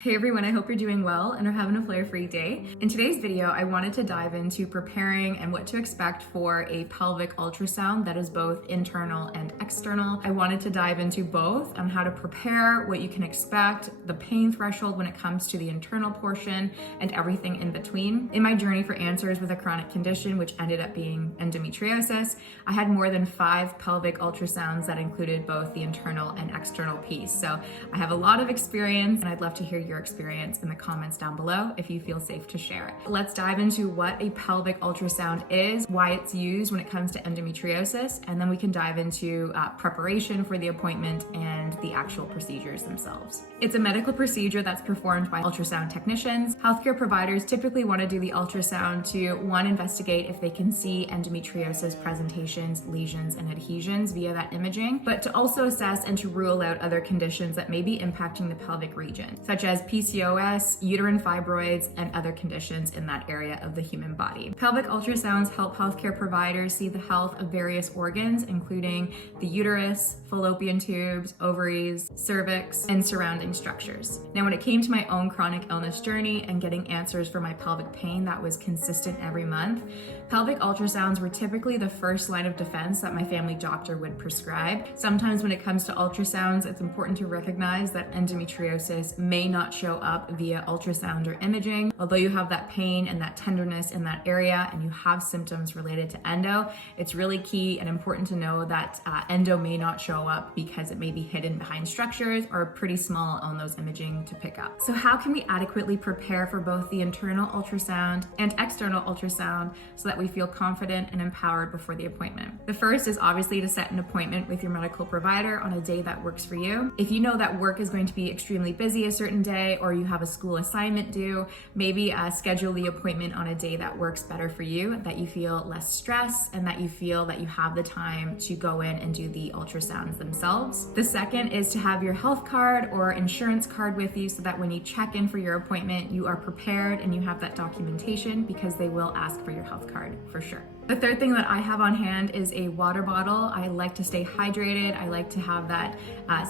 Hey everyone, I hope you're doing well and are having a flare-free day. In today's video, I wanted to dive into preparing and what to expect for a pelvic ultrasound that is both internal and external. I wanted to dive into both on how to prepare, what you can expect, the pain threshold when it comes to the internal portion, and everything in between. In my journey for answers with a chronic condition, which ended up being endometriosis, I had more than 5 pelvic ultrasounds that included both the internal and external piece. So I have a lot of experience and I'd love to hear your experience in the comments down below if you feel safe to share. Let's dive into what a pelvic ultrasound is, why it's used when it comes to endometriosis, and then we can dive into preparation for the appointment and the actual procedures themselves. It's a medical procedure that's performed by ultrasound technicians. Healthcare providers typically want to do the ultrasound to, one, investigate if they can see endometriosis presentations, lesions, and adhesions via that imaging, but to also assess and to rule out other conditions that may be impacting the pelvic region, such as PCOS, uterine fibroids, and other conditions in that area of the human body. Pelvic ultrasounds help healthcare providers see the health of various organs, including the uterus, fallopian tubes, ovaries, cervix, and surrounding structures. Now, when it came to my own chronic illness journey and getting answers for my pelvic pain that was consistent every month, pelvic ultrasounds were typically the first line of defense that my family doctor would prescribe. Sometimes when it comes to ultrasounds, it's important to recognize that endometriosis may not show up via ultrasound or imaging. Although you have that pain and that tenderness in that area and you have symptoms related to endo, it's really key and important to know that endo may not show up because it may be hidden behind structures or pretty small on those imaging to pick up. So how can we adequately prepare for both the internal ultrasound and external ultrasound so that we feel confident and empowered before the appointment? The first is obviously to set an appointment with your medical provider on a day that works for you. If you know that work is going to be extremely busy a certain day or you have a school assignment due, maybe schedule the appointment on a day that works better for you, that you feel less stress and that you feel that you have the time to go in and do the ultrasounds themselves. The second is to have your health card or insurance card with you so that when you check in for your appointment, you are prepared and you have that documentation because they will ask for your health card for sure. The third thing that I have on hand is a water bottle. I like to stay hydrated. I like to have that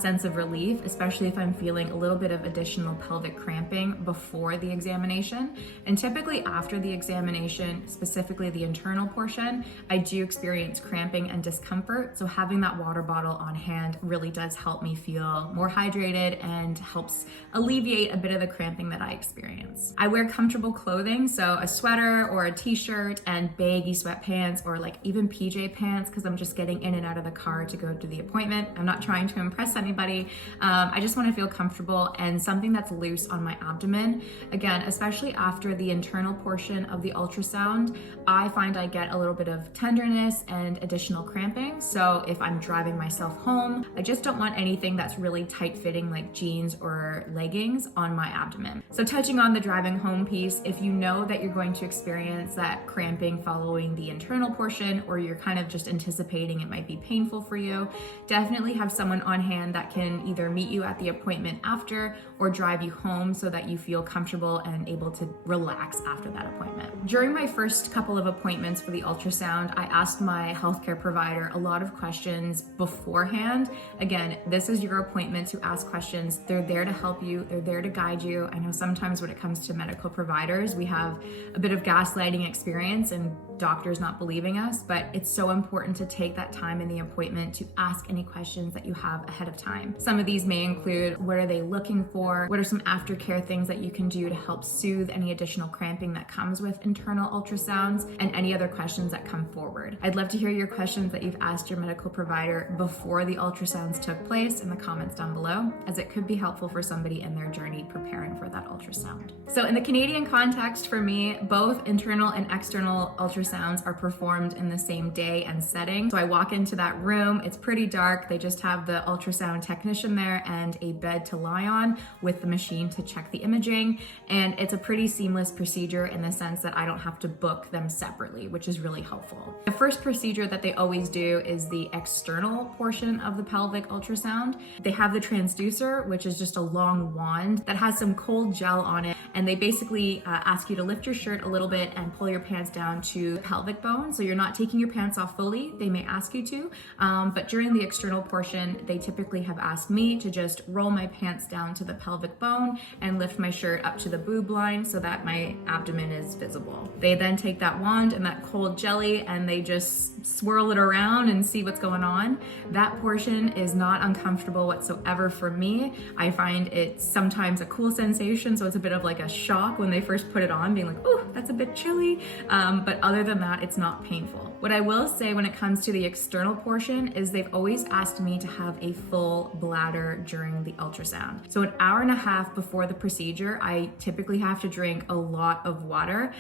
sense of relief, especially if I'm feeling a little bit of additional pelvic cramping before the examination. And typically after the examination, specifically the internal portion, I do experience cramping and discomfort. So having that water bottle on hand really does help me feel more hydrated and helps alleviate a bit of the cramping that I experience. I wear comfortable clothing, so a sweater or a t-shirt and baggy sweatpants or like even PJ pants because I'm just getting in and out of the car to go to the appointment. I'm not trying to impress anybody. I just want to feel comfortable and something that's loose on my abdomen. Again, especially after the internal portion of the ultrasound, I find I get a little bit of tenderness and additional cramping. So if I'm driving myself home, I just don't want anything that's really tight fitting like jeans or leggings on my abdomen. So touching on the driving home piece, if you know that you're going to experience that cramping following the internal portion, or you're kind of just anticipating it might be painful for you, definitely have someone on hand that can either meet you at the appointment after or drive you home so that you feel comfortable and able to relax after that appointment. During my first couple of appointments for the ultrasound, I asked my healthcare provider a lot of questions beforehand. Again, this is your appointment to ask questions. They're there to help you. They're there to guide you. I know sometimes when it comes to medical providers, we have a bit of gaslighting experience and doctors not believing us, but it's so important to take that time in the appointment to ask any questions that you have ahead of time. Some of these may include, what are they looking for? What are some aftercare things that you can do to help soothe any additional cramping that comes with internal ultrasounds, and any other questions that come forward? I'd love to hear your questions that you've asked your medical provider before the ultrasounds took place in the comments down below, as it could be helpful for somebody in their journey preparing for that ultrasound. So in the Canadian context, for me, both internal and external ultrasounds are performed in the same day and setting. So I walk into that room, it's pretty dark. They just have the ultrasound technician there and a bed to lie on with the machine to check the imaging. And it's a pretty seamless procedure in the sense that I don't have to book them separately, which is really helpful. The first procedure that they always do is the external portion of the pelvic ultrasound. They have the transducer, which is just a long wand that has some cold gel on it. And they basically ask you to lift your shirt a little bit and pull your pants down to the pelvic pelvic bone. So you're not taking your pants off fully. They may ask you to, but during the external portion, they typically have asked me to just roll my pants down to the pelvic bone and lift my shirt up to the boob line so that my abdomen is visible. They then take that wand and that cold jelly and they just swirl it around and see what's going on. That portion is not uncomfortable whatsoever for me. I find it sometimes a cool sensation, so it's a bit of like a shock when they first put it on, being like, oh, that's a bit chilly. But other than that, it's not painful. What I will say when it comes to the external portion is they've always asked me to have a full bladder during the ultrasound. So an hour and a half before the procedure, I typically have to drink a lot of water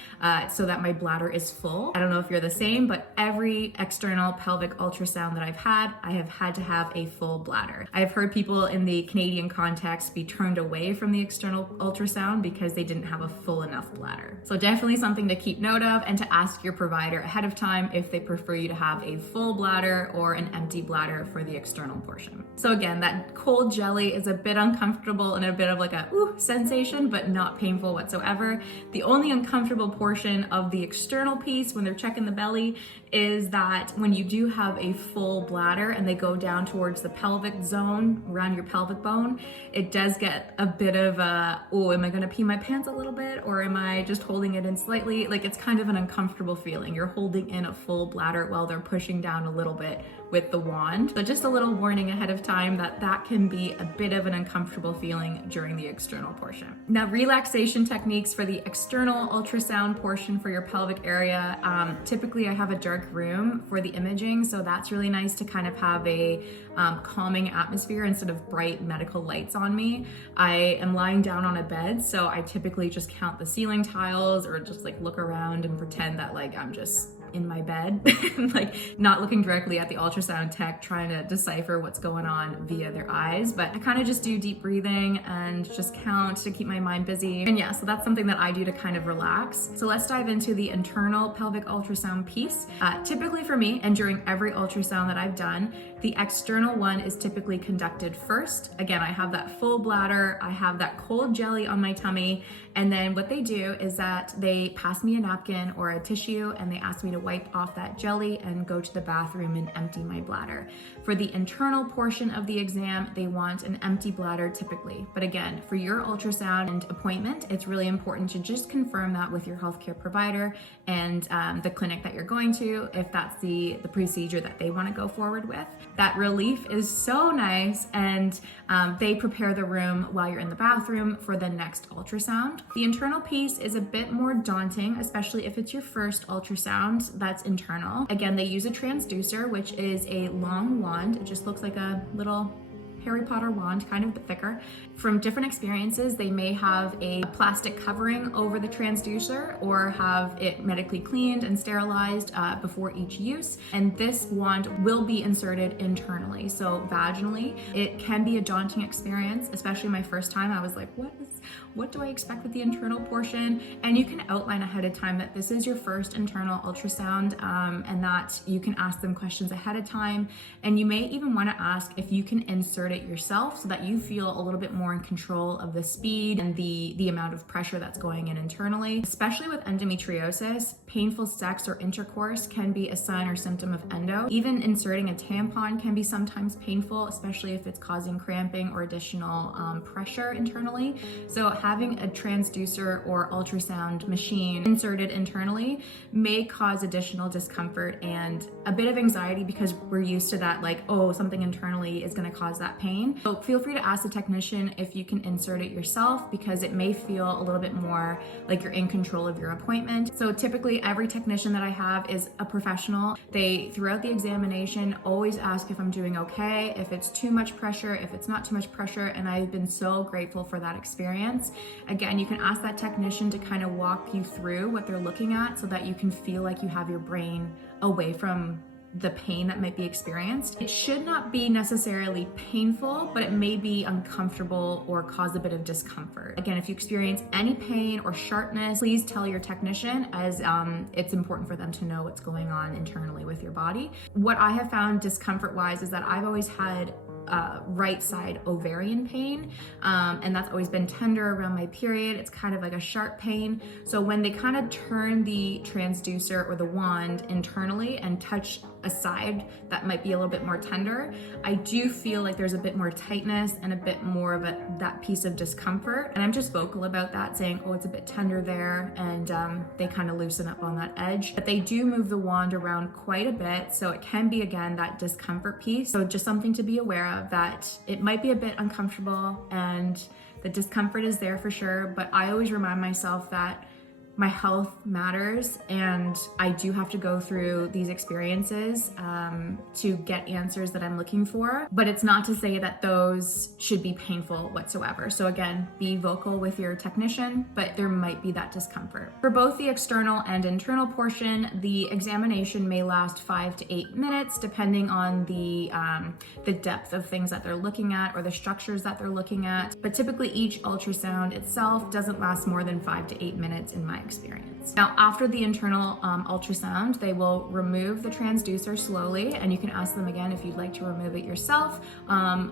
so that my bladder is full. I don't know if you're the same, but every external pelvic ultrasound that I've had, I have had to have a full bladder. I've heard people in the Canadian context be turned away from the external ultrasound because they didn't have a full enough bladder. So definitely something to keep note of and to ask your provider ahead of time if they prefer you to have a full bladder or an empty bladder for the external portion. So again, that cold jelly is a bit uncomfortable and a bit of like a ooh sensation, but not painful whatsoever. The only uncomfortable portion of the external piece when they're checking the belly is that when you do have a full bladder and they go down towards the pelvic zone around your pelvic bone, it does get a bit of a, oh, am I gonna pee my pants a little bit or am I just holding it in slightly? Like it's kind of an uncomfortable feeling. You're holding in a full bladder while they're pushing down a little bit with the wand. So just a little warning ahead of time that that can be a bit of an uncomfortable feeling during the external portion. Now, relaxation techniques for the external ultrasound portion for your pelvic area. Typically I have a dark room for the imaging, so that's really nice to kind of have a calming atmosphere instead of bright medical lights on me. I am lying down on a bed, so I typically just count the ceiling tiles or just like look around and pretend that like I'm just in my bed, like not looking directly at the ultrasound tech, trying to decipher what's going on via their eyes. But I kind of just do deep breathing and just count to keep my mind busy. And yeah, so that's something that I do to kind of relax. So let's dive into the internal pelvic ultrasound piece. Typically for me, and during every ultrasound that I've done, the external one is typically conducted first. Again, I have that full bladder, I have that cold jelly on my tummy, and then what they do is that they pass me a napkin or a tissue and they ask me to wipe off that jelly and go to the bathroom and empty my bladder. For the internal portion of the exam, they want an empty bladder typically. But again, for your ultrasound and appointment, it's really important to just confirm that with your healthcare provider and the clinic that you're going to, if that's the procedure that they want to go forward with. That relief is so nice, and they prepare the room while you're in the bathroom for the next ultrasound. The internal piece is a bit more daunting, especially if it's your first ultrasound that's internal. Again, they use a transducer, which is a long wand. It just looks like a little Harry Potter wand, kind of but thicker. From different experiences, they may have a plastic covering over the transducer or have it medically cleaned and sterilized before each use. And this wand will be inserted internally, so vaginally. It can be a daunting experience, especially my first time. I was like, what do I expect with the internal portion? And you can outline ahead of time that this is your first internal ultrasound and that you can ask them questions ahead of time. And you may even want to ask if you can insert it yourself so that you feel a little bit more in control of the speed and the amount of pressure that's going in internally. Especially with endometriosis, painful sex or intercourse can be a sign or symptom of endo. Even inserting a tampon can be sometimes painful, especially if it's causing cramping or additional pressure internally. So having a transducer or ultrasound machine inserted internally may cause additional discomfort and a bit of anxiety because we're used to that, like, oh, something internally is going to cause that pain. So feel free to ask the technician if you can insert it yourself, because it may feel a little bit more like you're in control of your appointment. So typically every technician that I have is a professional. They, throughout the examination, always ask if I'm doing okay, if it's too much pressure, if it's not too much pressure, and I've been so grateful for that experience. Again, you can ask that technician to kind of walk you through what they're looking at so that you can feel like you have your brain away from the pain that might be experienced. It should not be necessarily painful, but it may be uncomfortable or cause a bit of discomfort. Again, if you experience any pain or sharpness, please tell your technician, as it's important for them to know what's going on internally with your body. What I have found discomfort-wise is that I've always had right side ovarian pain, and that's always been tender around my period. It's kind of like a sharp pain. So when they kind of turn the transducer or the wand internally and touch a side that might be a little bit more tender, I do feel like there's a bit more tightness and a bit more of that piece of discomfort. And I'm just vocal about that, saying, oh, it's a bit tender there, and they kind of loosen up on that edge. But they do move the wand around quite a bit, so it can be, again, that discomfort piece. So just something to be aware of, that it might be a bit uncomfortable and the discomfort is there for sure, but I always remind myself that my health matters, and I do have to go through these experiences to get answers that I'm looking for. But it's not to say that those should be painful whatsoever. So again, be vocal with your technician, but there might be that discomfort. For both the external and internal portion, the examination may last 5 to 8 minutes, depending on the depth of things that they're looking at or the structures that they're looking at. But typically each ultrasound itself doesn't last more than 5 to 8 minutes in my experience. Now, after the internal ultrasound, they will remove the transducer slowly, and you can ask them again if you'd like to remove it yourself,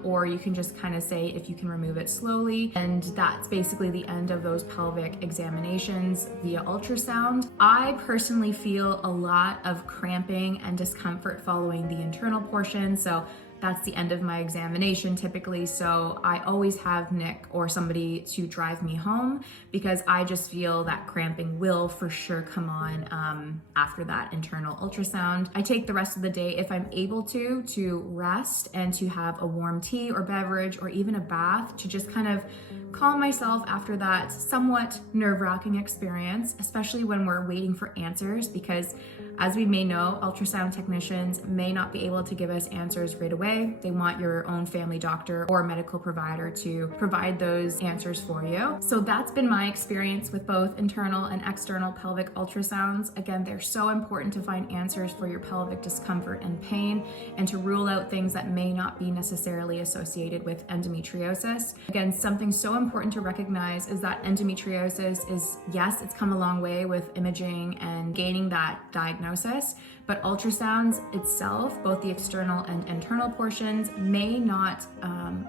or you can just kind of say if you can remove it slowly. And that's basically the end of those pelvic examinations via ultrasound. I personally feel a lot of cramping and discomfort following the internal portion, so that's the end of my examination typically. So I always have Nick or somebody to drive me home, because I just feel that cramping will for sure come on after that internal ultrasound. I take the rest of the day, if I'm able to rest and to have a warm tea or beverage or even a bath to just kind of calm myself after that somewhat nerve-wracking experience, especially when we're waiting for answers, because as we may know, ultrasound technicians may not be able to give us answers right away. They want your own family doctor or medical provider to provide those answers for you. So that's been my experience with both internal and external pelvic ultrasounds. Again, they're so important to find answers for your pelvic discomfort and pain, and to rule out things that may not be necessarily associated with endometriosis. Again, something so important to recognize is that endometriosis is, yes, it's come a long way with imaging and gaining that diagnosis, but ultrasounds itself, both the external and internal portions, may not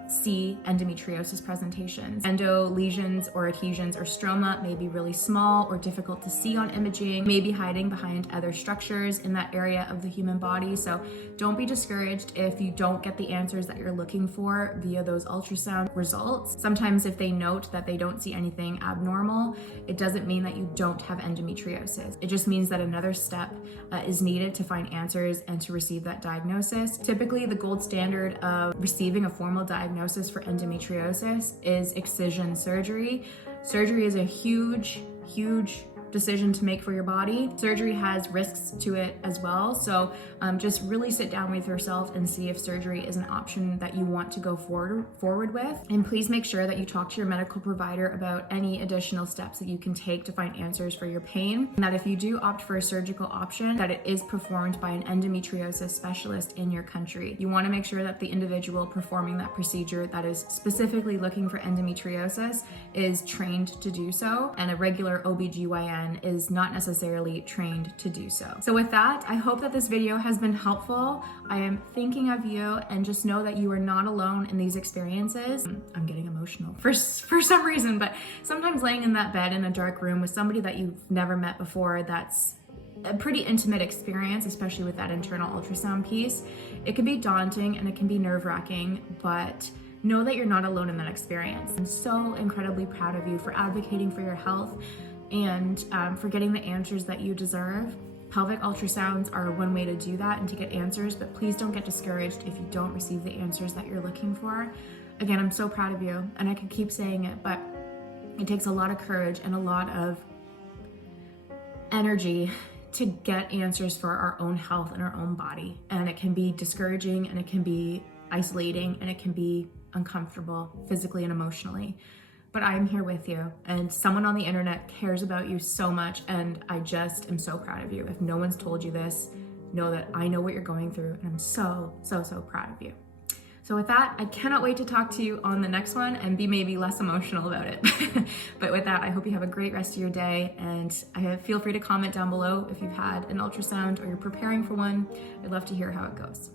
see endometriosis presentations. Endo lesions or adhesions or stroma may be really small or difficult to see on imaging, may be hiding behind other structures in that area of the human body. So don't be discouraged if you don't get the answers that you're looking for via those ultrasound results. Sometimes if they note that they don't see anything abnormal, it doesn't mean that you don't have endometriosis. It just means that another step is needed to find answers and to receive that diagnosis. Typically, the gold standard of receiving a formal diagnosis for endometriosis is excision surgery. Surgery is a huge decision to make for your body. Surgery has risks to it as well. So just really sit down with yourself and see if surgery is an option that you want to go forward with. And please make sure that you talk to your medical provider about any additional steps that you can take to find answers for your pain. And that if you do opt for a surgical option, that it is performed by an endometriosis specialist in your country. You want to make sure that the individual performing that procedure that is specifically looking for endometriosis is trained to do so, and a regular OBGYN is not necessarily trained to do so. So with that, I hope that this video has been helpful. I am thinking of you, and just know that you are not alone in these experiences. I'm getting emotional for some reason, but sometimes laying in that bed in a dark room with somebody that you've never met before, that's a pretty intimate experience, especially with that internal ultrasound piece. It can be daunting and it can be nerve-wracking, but know that you're not alone in that experience. I'm so incredibly proud of you for advocating for your health and for getting the answers that you deserve. Pelvic ultrasounds are one way to do that and to get answers, but please don't get discouraged if you don't receive the answers that you're looking for. Again, I'm so proud of you, and I could keep saying it, but it takes a lot of courage and a lot of energy to get answers for our own health and our own body. And it can be discouraging, and it can be isolating, and it can be uncomfortable physically and emotionally. But I'm here with you, and someone on the internet cares about you so much, and I just am so proud of you. If no one's told you this, know that I know what you're going through, and I'm so proud of you. So with that, I cannot wait to talk to you on the next one and be maybe less emotional about it. But with that, I hope you have a great rest of your day, and feel free to comment down below if you've had an ultrasound or you're preparing for one. I'd love to hear how it goes.